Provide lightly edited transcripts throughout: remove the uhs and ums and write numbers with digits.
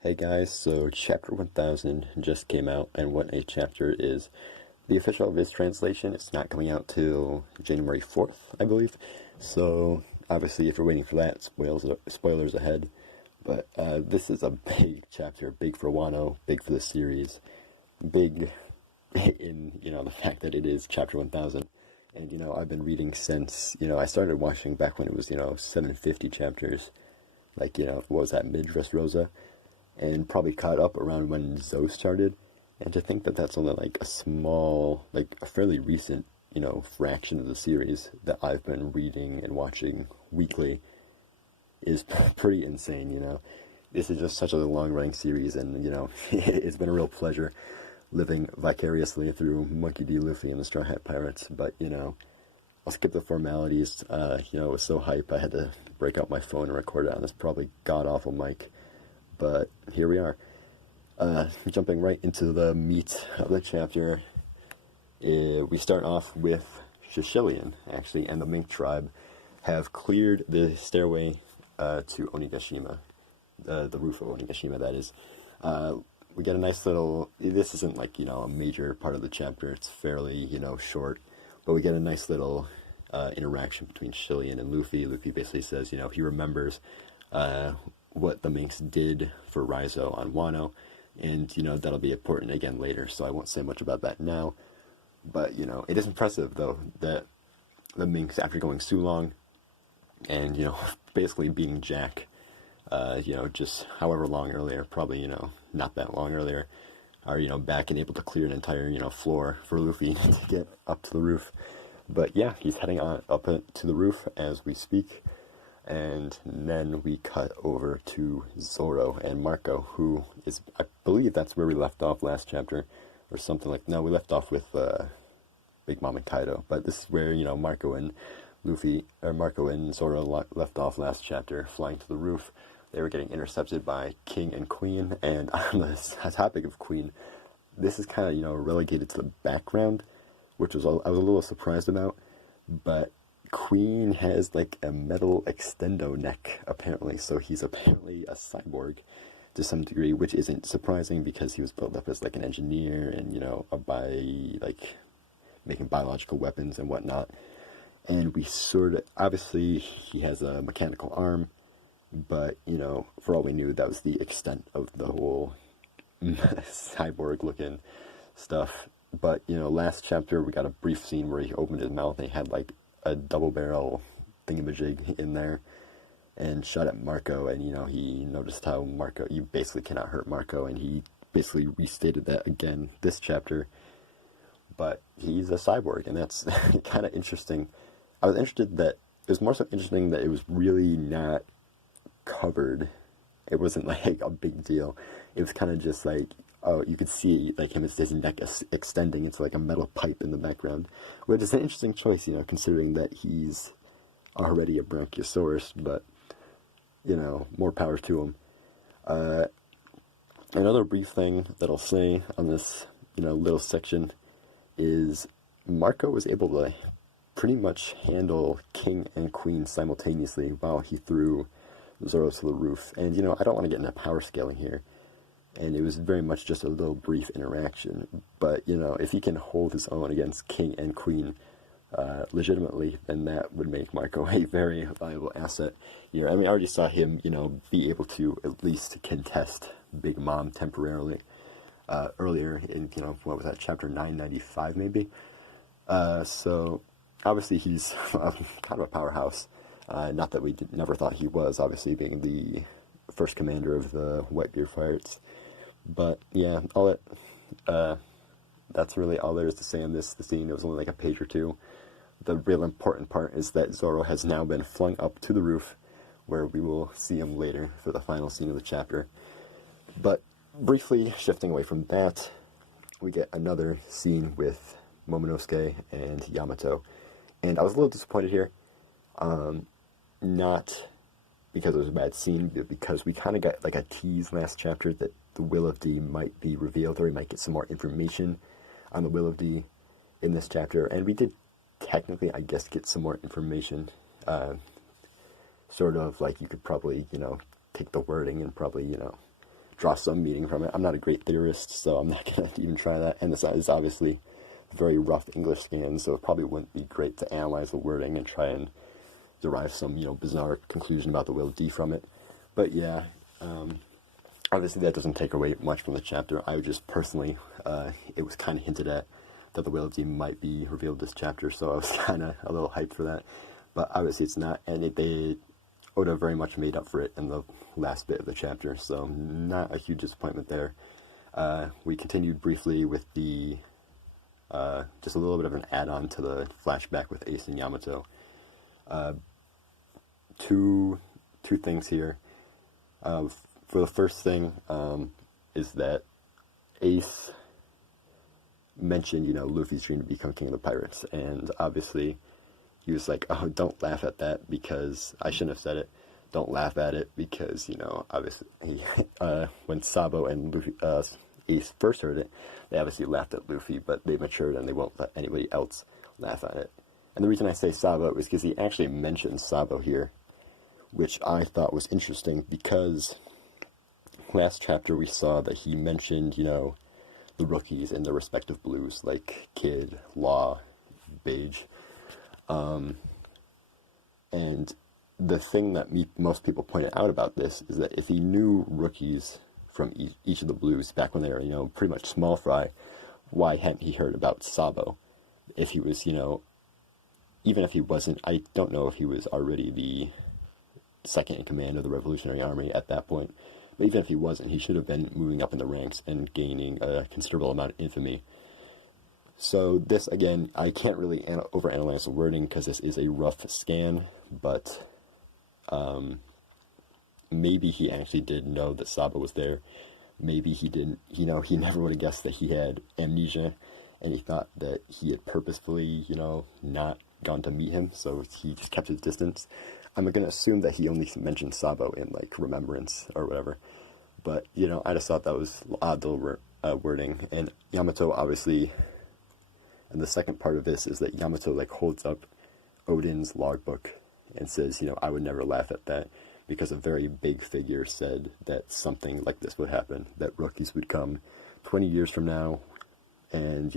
Hey guys, so chapter 1000 just came out, and what a chapter is. The official Viz translation is not coming out till January 4th, I believe. So, obviously, if you're waiting for that, spoilers ahead. But this is a big chapter, big for Wano, big for the series, big in, the fact that it is chapter 1000. And, I've been reading since, I started watching back when it was, 750 chapters. Like, what was that, mid Rosa? And probably caught up around when Zoe started. And to think that that's only like a small, like a fairly recent, fraction of the series that I've been reading and watching weekly is pretty insane. This is just such a long-running series, and, it's been a real pleasure living vicariously through Monkey D. Luffy and the Straw Hat Pirates. But, I'll skip the formalities. It was so hype, I had to break out my phone and record it on this probably god-awful mic. But here we are, jumping right into the meat of the chapter. We start off with Sicilian, actually, and the Mink tribe have cleared the stairway to Onigashima, the roof of Onigashima, that is. We get a nice little, this isn't like, a major part of the chapter, it's fairly, short, but we get a nice little interaction between Sicilian and Luffy. Luffy basically says, he remembers what the Minks did for Raizo on Wano, and that'll be important again later, so I won't say much about that now. But it is impressive though that the Minks, after going so long and basically being Jack, just however long earlier, probably not that long earlier, are back and able to clear an entire floor for Luffy to get up to the roof. But yeah, he's heading on up to the roof as we speak. And then we cut over to Zoro and Marco, who is, I believe that's where we left off last chapter, or something like, no, we left off with Big Mom and Kaido, but this is where, Marco and Zoro left off last chapter, flying to the roof. They were getting intercepted by King and Queen, and on the topic of Queen, this is kind of, relegated to the background, which I was a little surprised about, but Queen has like a metal extendo neck, apparently, so he's apparently a cyborg to some degree, which isn't surprising because he was built up as like an engineer and, making biological weapons and whatnot. And we sort of, obviously, he has a mechanical arm, but, for all we knew, that was the extent of the whole cyborg looking stuff. But, last chapter we got a brief scene where he opened his mouth and he had like a double barrel thingamajig in there and shot at Marco, and he noticed how you basically cannot hurt Marco, and he basically restated that again this chapter. But he's a cyborg, and that's kind of interesting. I was interested that it was more so interesting that it was really not covered. It wasn't like a big deal. It was kind of just like, oh, you could see like his neck extending into like a metal pipe in the background, which is an interesting choice, considering that he's already a Brachiosaurus, but, more power to him. Another brief thing that I'll say on this, little section is Marco was able to pretty much handle King and Queen simultaneously while he threw Zoro to the roof. And, I don't want to get into power scaling here, and it was very much just a little brief interaction. But, if he can hold his own against King and Queen legitimately, then that would make Marco a very valuable asset here. I mean, I already saw him, be able to at least contest Big Mom temporarily earlier in, what was that, chapter 995 maybe? So, obviously he's kind of a powerhouse. Not that we never thought he was, obviously being the first commander of the Whitebeard Pirates. But yeah, that's really all there is to say on this scene. It was only like a page or two. The real important part is that Zoro has now been flung up to the roof, where we will see him later for the final scene of the chapter. But briefly shifting away from that, we get another scene with Momonosuke and Yamato. And I was a little disappointed here. Not because it was a bad scene, but because we kind of got like a tease last chapter that the Will of D might be revealed, or we might get some more information on the Will of D in this chapter. And we did technically, I guess, get some more information. Sort of like you could probably, take the wording and probably, draw some meaning from it. I'm not a great theorist, so I'm not going to even try that. And this is obviously very rough English scan, so it probably wouldn't be great to analyze the wording and try and derive some, bizarre conclusion about the will of D from it. But yeah, obviously that doesn't take away much from the chapter. I would just personally, it was kind of hinted at that the will of D might be revealed this chapter, so I was kind of a little hyped for that. But obviously it's not, and Oda very much made up for it in the last bit of the chapter, so not a huge disappointment there. We continued briefly with the just a little bit of an add-on to the flashback with Ace and Yamato. Two things here. For the first thing is that Ace mentioned, Luffy's dream to become king of the pirates, and obviously he was like, oh, don't laugh at that, because I shouldn't have said it. Don't laugh at it, because, obviously, when Sabo and Luffy, Ace first heard it, they obviously laughed at Luffy, but they matured and they won't let anybody else laugh at it. And the reason I say Sabo is because he actually mentions Sabo here, which I thought was interesting, because last chapter we saw that he mentioned, the rookies in their respective blues, like Kid, Law, Beige. And the thing that most people pointed out about this is that if he knew rookies from each of the blues back when they were, pretty much small fry, why hadn't he heard about Sabo? If he was, even if he wasn't, I don't know if he was already the second in command of the Revolutionary Army at that point, but even if he wasn't, he should have been moving up in the ranks and gaining a considerable amount of infamy. So this, again, I can't really overanalyze the wording because this is a rough scan, but maybe he actually did know that Sabo was there. Maybe he didn't, he never would have guessed that he had amnesia, and he thought that he had purposefully, not gone to meet him, so he just kept his distance. I'm going to assume that he only mentioned Sabo in, remembrance or whatever. But, I just thought that was odd little wording. And Yamato, obviously, and the second part of this is that Yamato, holds up Odin's logbook and says, I would never laugh at that, because a very big figure said that something like this would happen, that rookies would come 20 years from now and,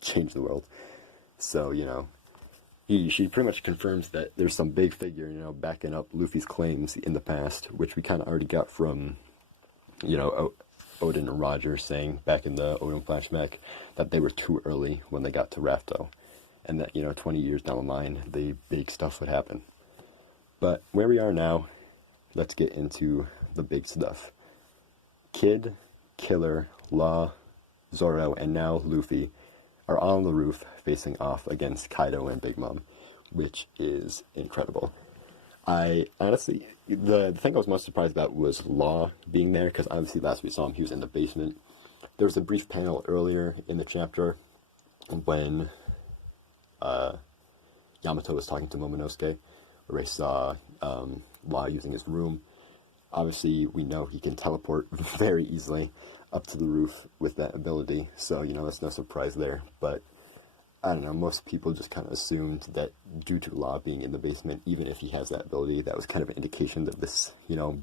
change the world. So, she pretty much confirms that there's some big figure, backing up Luffy's claims in the past, which we kind of already got from, Odin and Roger saying back in the Odin flashback that they were too early when they got to Rafto, and that, 20 years down the line, the big stuff would happen. But where we are now, let's get into the big stuff. Kid, Killer, Law, Zoro, and now Luffy are on the roof facing off against Kaido and Big Mom, which is incredible. I honestly, the thing I was most surprised about was Law being there, because obviously last we saw him, he was in the basement. There was a brief panel earlier in the chapter when Yamato was talking to Momonosuke, where he saw Law using his room. Obviously, we know he can teleport very easily up to the roof with that ability, so, that's no surprise there. But, I don't know, most people just kind of assumed that due to Law being in the basement, even if he has that ability, that was kind of an indication that this,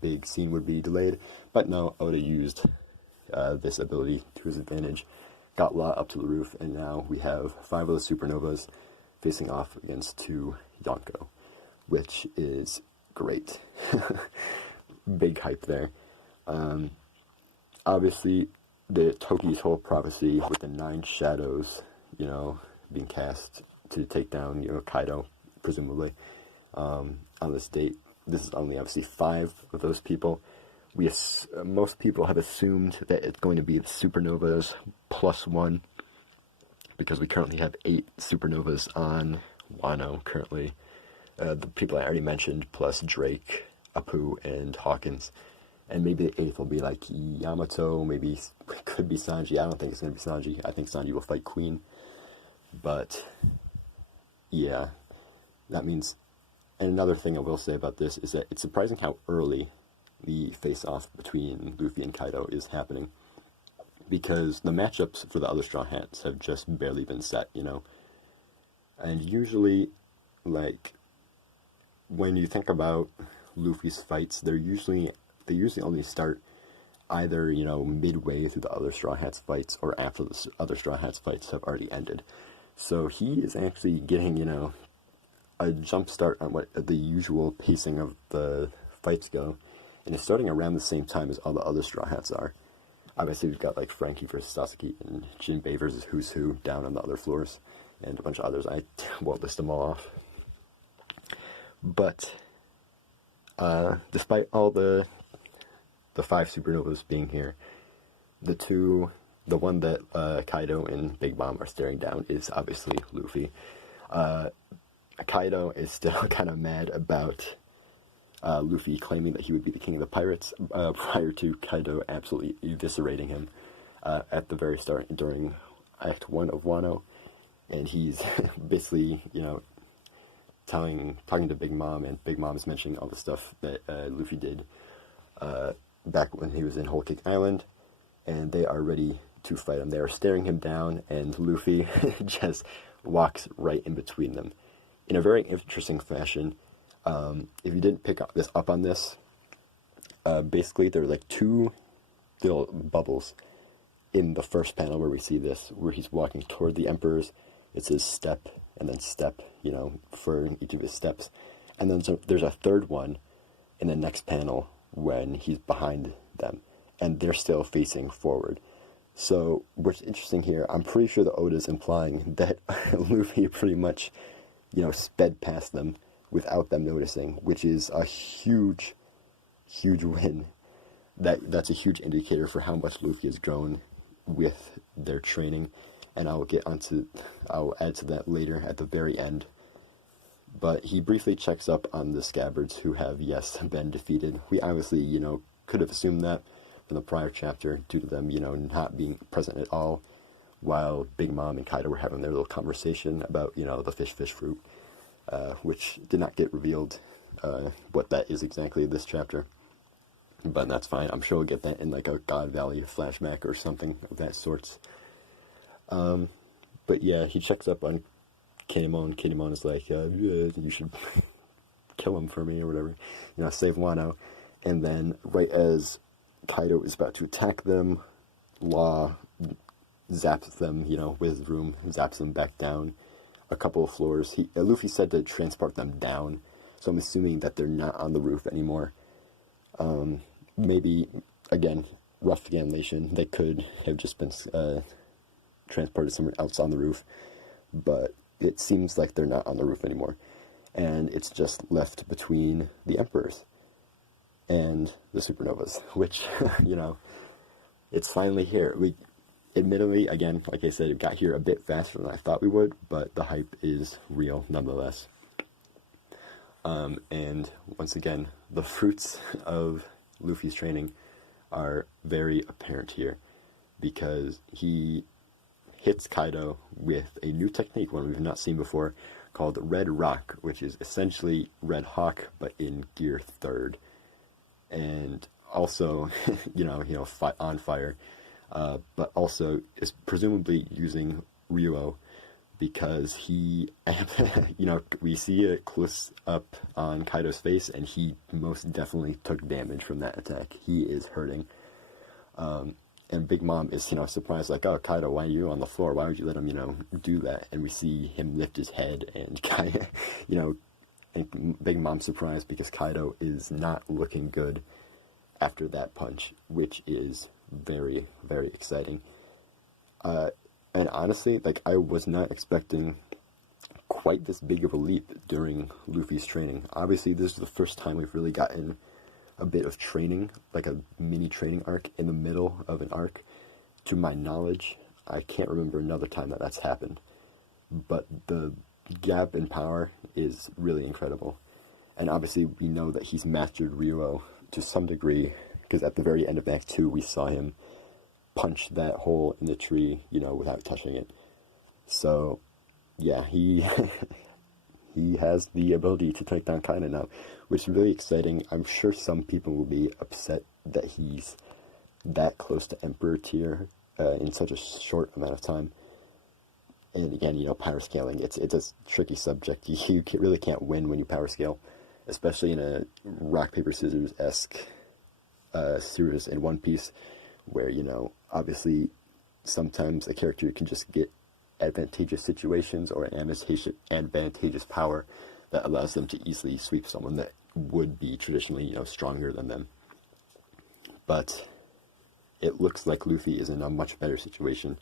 big scene would be delayed. But no, Oda used this ability to his advantage, got Law up to the roof, and now we have 5 of the supernovas facing off against 2 Yonko, which is great. Big hype there. Obviously, the Toki's whole prophecy with the 9 shadows, being cast to take down, Kaido, presumably, on this date. This is only obviously 5 of those people. Most people have assumed that it's going to be the supernovas plus 1, because we currently have 8 supernovas on Wano currently. The people I already mentioned, plus Drake, Apu, and Hawkins. And maybe the 8th will be like Yamato, maybe it could be Sanji. I don't think it's going to be Sanji. I think Sanji will fight Queen. But, yeah, that means... And another thing I will say about this is that it's surprising how early the face-off between Luffy and Kaido is happening. Because the matchups for the other Straw Hats have just barely been set, And usually, when you think about Luffy's fights, they usually only start either, you know, midway through the other Straw Hats fights or after the other Straw Hats fights have already ended. So he is actually getting, you know, a jump start on what the usual pacing of the fights go, and it's starting around the same time as all the other Straw Hats are. Obviously, we've got like Frankie versus Sasuke and Jinbei versus Who's Who down on the other floors, and a bunch of others. I won't list them all off. But despite all the 5 supernovas being here, the one that Kaido and Big Mom are staring down is obviously Luffy. Kaido is still kind of mad about Luffy claiming that he would be the king of the pirates prior to Kaido absolutely eviscerating him at the very start during Act 1 of Wano. And he's basically, you know, talking to Big Mom, and Big Mom's mentioning all the stuff that Luffy did back when he was in Whole Cake Island, and they are ready to fight him. They are staring him down, and Luffy just walks right in between them in a very interesting fashion. If you didn't pick up on this, basically there are like 2 little bubbles in the first panel where we see this, where he's walking toward the Emperors. It says step and then step, you know, for each of his steps. And then there's a third one in the next panel when he's behind them, and they're still facing forward. So what's interesting here, I'm pretty sure the Oda's implying that Luffy pretty much, you know, sped past them without them noticing, which is a huge, huge win. That's a huge indicator for how much Luffy has grown with their training, and I'll add to that later at the very end. But he briefly checks up on the Scabbards, who have, yes, been defeated. We obviously, you know, could have assumed that from the prior chapter due to them, you know, not being present at all while Big Mom and Kaido were having their little conversation about, you know, the fish fruit, which did not get revealed what that is exactly this chapter. But that's fine. I'm sure we'll get that in like a God Valley flashback or something of that sort. But yeah, he checks up on Kinemon. Kinemon is like, yeah, you should kill him for me or whatever, you know, save Wano. And then right as Kaido is about to attack them, Law zaps them, you know, with his room, zaps them back down a couple of floors. Luffy said to transport them down, so I'm assuming that they're not on the roof anymore. Maybe, again, rough scanlation, they could have just been transported somewhere else on the roof, but it seems like they're not on the roof anymore, and it's just left between the Emperors and the supernovas, which, you know, it's finally here. We, admittedly, again, like I said, it got here a bit faster than I thought we would, but the hype is real nonetheless. And once again, the fruits of Luffy's training are very apparent here, because he hits Kaido with a new technique, one we've not seen before, called Red Rock, which is essentially Red Hawk, but in gear 3rd. And also, you know, on fire, but also is presumably using Ryuo, because he, you know, we see a close up on Kaido's face, and he most definitely took damage from that attack. He is hurting. And Big Mom is, you know, surprised, like, oh, Kaido, why are you on the floor? Why would you let him, you know, do that? And we see him lift his head, and Kaido, you know, and Big Mom's surprised because Kaido is not looking good after that punch, which is very, very exciting. And honestly, like, I was not expecting quite this big of a leap during Luffy's training. Obviously, this is the first time we've really gotten a bit of training, like a mini training arc in the middle of an arc. To my knowledge, I can't remember another time that that's happened. But the gap in power is really incredible. And obviously, we know that he's mastered Ryuo to some degree, because at the very end of Act 2, we saw him punch that hole in the tree, you know, without touching it. So, yeah, he he has the ability to take down Kaido now, which is really exciting. I'm sure some people will be upset that he's that close to Emperor tier in such a short amount of time. And again, you know, power scaling, it's a tricky subject. You really can't win when you power scale, especially in a rock, paper, scissors-esque series in One Piece where, you know, obviously sometimes a character can just get advantageous situations or an advantageous power that allows them to easily sweep someone that would be traditionally, you know, stronger than them. But it looks like Luffy is in a much better situation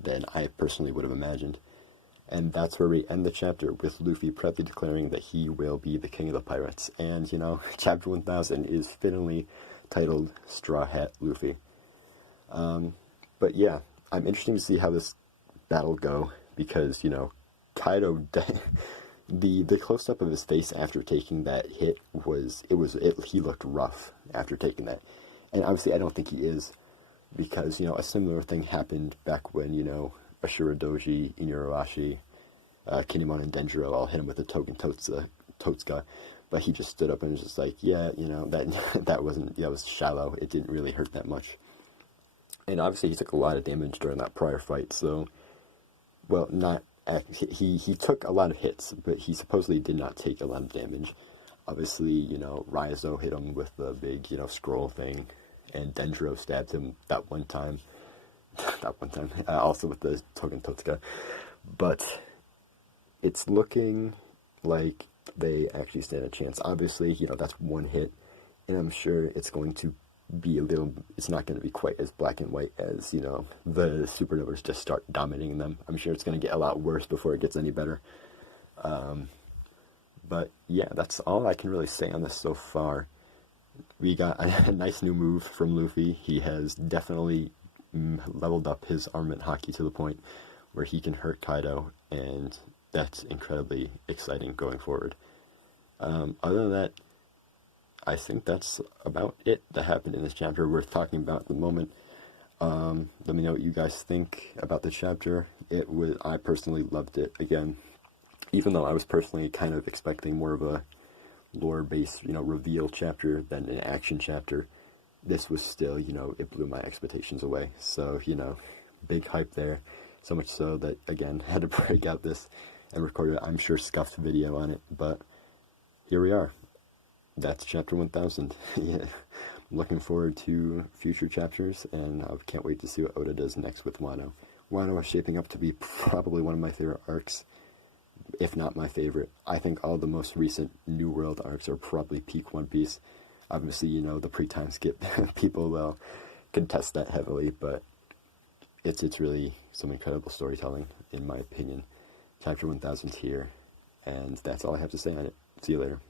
than I personally would have imagined. And that's where we end the chapter, with Luffy proudly declaring that he will be the king of the pirates. And, you know, chapter 1000 is fittingly titled Straw Hat Luffy. But yeah, I'm interested to see how this battle go, because, you know, Kaido, the close-up of his face after taking that hit he looked rough after taking that. And obviously I don't think he is, because, you know, a similar thing happened back when, you know, Ashura Doji, Inuarashi, Kinemon, and Denjiro all hit him with the Togen Totsuka, but he just stood up and was just like, yeah, you know, that was shallow. It didn't really hurt that much. And obviously he took a lot of damage during that prior fight, so, well, he took a lot of hits, but he supposedly did not take a lot of damage. Obviously, you know, Raizo hit him with the big, you know, scroll thing, and Denjiro stabbed him that one time, also with the Togen Totsuka. But it's looking like they actually stand a chance. Obviously, you know, that's one hit, and I'm sure it's going to be it's not going to be quite as black and white as, you know, the supernovas just start dominating them. I'm sure it's going to get a lot worse before it gets any better. But yeah, that's all I can really say on this so far. We got a nice new move from Luffy. He has definitely leveled up his armament haki to the point where he can hurt Kaido, and that's incredibly exciting going forward. Other than that, I think that's about it that happened in this chapter worth talking about at the moment. Let me know what you guys think about the chapter. I personally loved it. Again, even though I was personally kind of expecting more of a lore-based, you know, reveal chapter than an action chapter, this was still, you know, it blew my expectations away. So, you know, big hype there. So much so that, again, I had to break out this and record I'm sure, scuffed video on it. But here we are. That's chapter 1000. Yeah. I'm looking forward to future chapters, and I can't wait to see what Oda does next with Wano. Wano is shaping up to be probably one of my favorite arcs, if not my favorite. I think all the most recent New World arcs are probably peak One Piece. Obviously, you know, the pre-time skip people will contest that heavily, but it's really some incredible storytelling, in my opinion. Chapter 1000 here, and that's all I have to say on it. See you later.